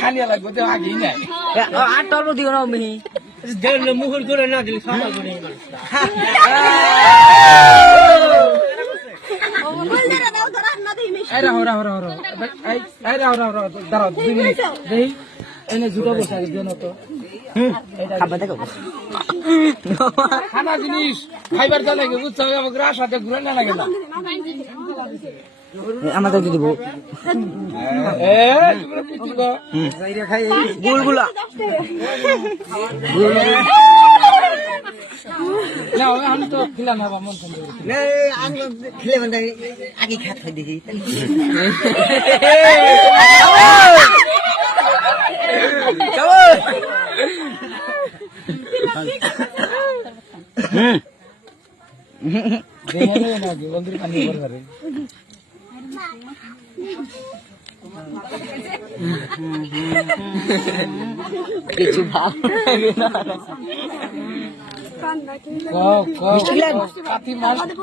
খানিয়া লাগবে তো আগেই নাই আর তর্ব দিও না আমি মুখর করে না দিলে খাওয়া করে দাঁড়াও 2 মিনিট দেখি এনে জুতো বসে জন্য তো খানা জিনিস খাইবার জানা গে বুঝছো গ্রাস হাতে ঘুরে না লাগে না আমাদের দিব গুলগুলা না আমি তো খিলাম না মন খেলে মানে আগে খাত খাই দেখি বন্ধুর পানি করে কিছু ভাব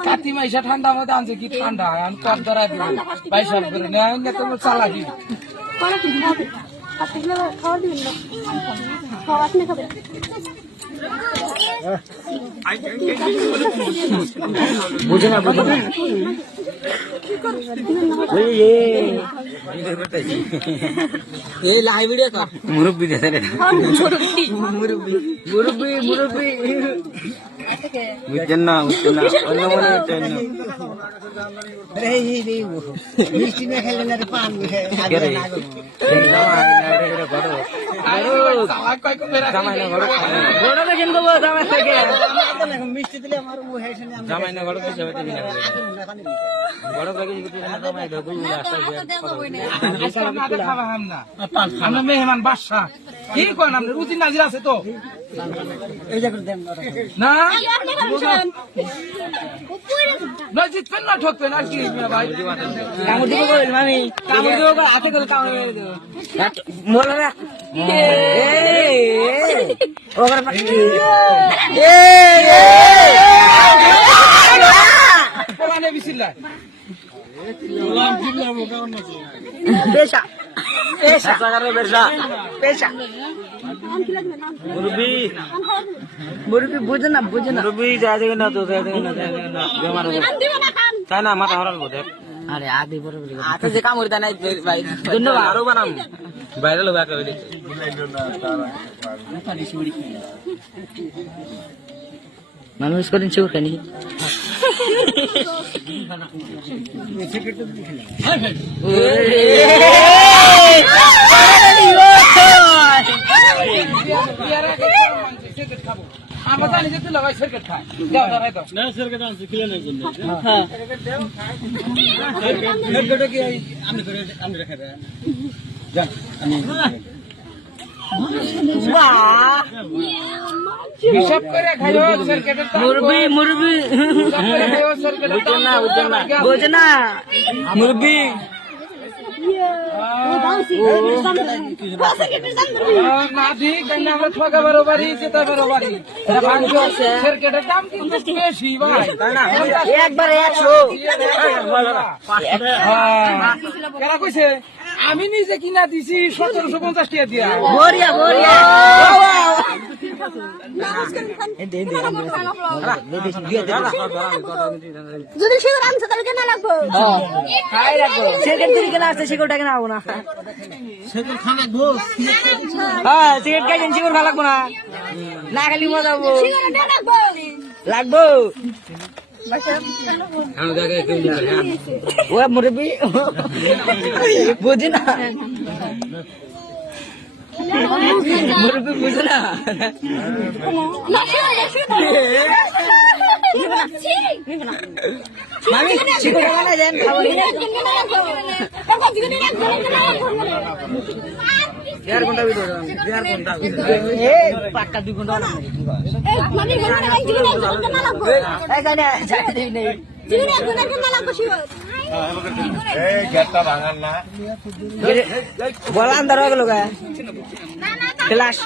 কাতি মাইসা ঠান্ডা মধ্যে আনছে কি ঠান্ডা আমি কর ধরাই দিব 22 সাল করে না তোমার চালাকি বুঝে না লাইভ ভিডিও কর মুরব্বি দেখে রে মুরব্বি বুঝছেন না অন্য মনে হচ্ছে না মিষ্টি না খেলে না পান মিষ্টি দিলে আমার জামাই না ঘর আমরা মেহমান বাদশা কি করেন আপনি রুচি নাজির আছে তো না নয় জিতবেন না ঠকবেন আর কি ভাই কামড় দিব মামি কামড় দিব আকে করে কামড় মেরে দেব মোলা না ওগরা পাকি কোলানে বিসিল্লাহ পেশা পেশা সাগরে পেশা পেশা মুরবি বুঝে না মুরবি যায় দেখে না তো বেমার হবে তাই না মাথা হরাল বোধ আরে আদি বড় বলি আতে যে কামড় দেয় নাই ভাই ধন্যবাদ আরো বানাম বাইরে লোক আকে বলি মানুষ করেন চোখ খানি আমরা জানি যে তুই লাগাই সরকার খায় যাও দাঁড়াই দাও না সরকার আনছে খেলে নাই জন্য সরকারটা কি আমি রেখে দেয় যান আমি হিসাব করে খাইও সরকারের মুরবি হিসাব করে খাইও সরকারের বুঝে না মুরবি না ঠিক আমরা ঠকা বারোবারই যেতে বারোবারই সরকারের দাম কিন্তু বেশি ভাই একবারে 100 কেনা কইছে আমি নিজে কিনা দিছি 1750 টাকা দিয়া বড়িয়া বড়িয়া যদি সেগুলো আনছে তাহলে কেনা লাগবো খাই রাখবো সেকেন্ড থেকে কেনা আসছে সেগুলো টাকা নাও না সেগুলো খানা গো হ্যাঁ সিগারেট খাইছেন সেগুলো খাওয়া লাগবো না না খালি মজা হবো লাগবো ও মুরবি বুঝি না মুরবি বুঝে না মামি চিকন না যান খাবো দেড় ঘন্টা ভিতরে পাক্কা 2 ঘন্টা না বলা আন্দার হয়ে গেল ক্লাস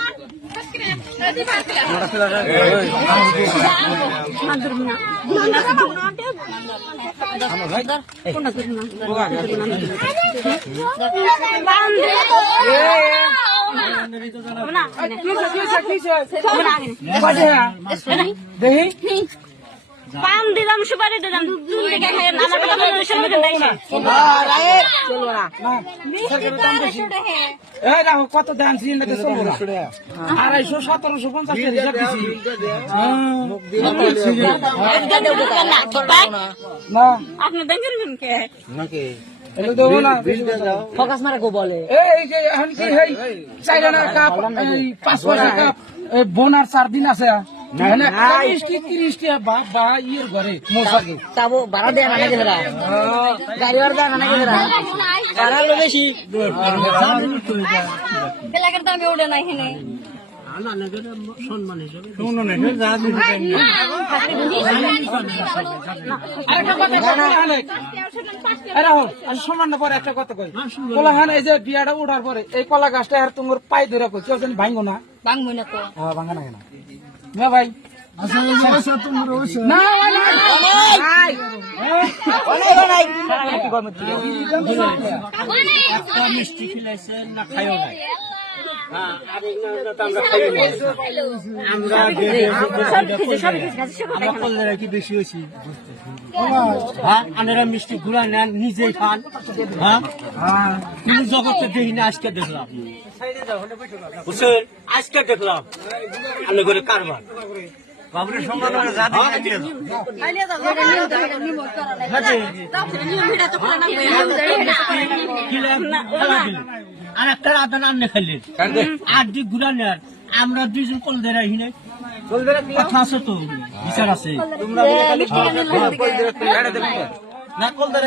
পান দিলাম সুপারি দিলাম তুমি দেখে খাইয়েন আমার কথা বলে শুনে কত দাম ছিল নাকি 250-1750 হিসাব দিছি না আপনি দেখেন কে এটা দেবো না ফোকাস মারে গো বলে এই যে এখন কি এই 4 আনার কাপ এই 5 পয়সা কাপ এই বোনার 4 দিন আছে মানে 30 টাকা বাবা ইয়ের ঘরে মোসাকে তাবো ভাড়া দেয় না নাকি ধরা গাড়ি ভাড়া দেয় না নাকি ধরা ভাড়া লো বেশি এলাকার দামে ওঠে না এখানে আরেকটা কথা সমান পরে একটা কথা কই কলা হান এই যে বিয়াটা ওঠার পরে এই কলা গাছটা আর তোমার পাই ধরে কই কেউ জানি ভাঙবো না বাংবই না তো হ্যাঁ ভাঙা না কেন না ভাই না মিষ্টি খিলাইছে না খাইও নাই আমরা কি বেশি হয়েছি হ্যাঁ আপনারা মিষ্টি ঘুরা নেন নিজেই খান হ্যাঁ কিন্তু জগতে দেখি না আজকে দেখলাম বুঝছেন আজকে দেখলাম আমি করে কারবার বাবুরের সম্মান আর একটা রাধা আন্নে খাইলেন 8 দিক ঘুরা নেন আমরা 2 জন কল দেয় রাখি নাই কথা আছে তো বিচার আছে না কল দেয়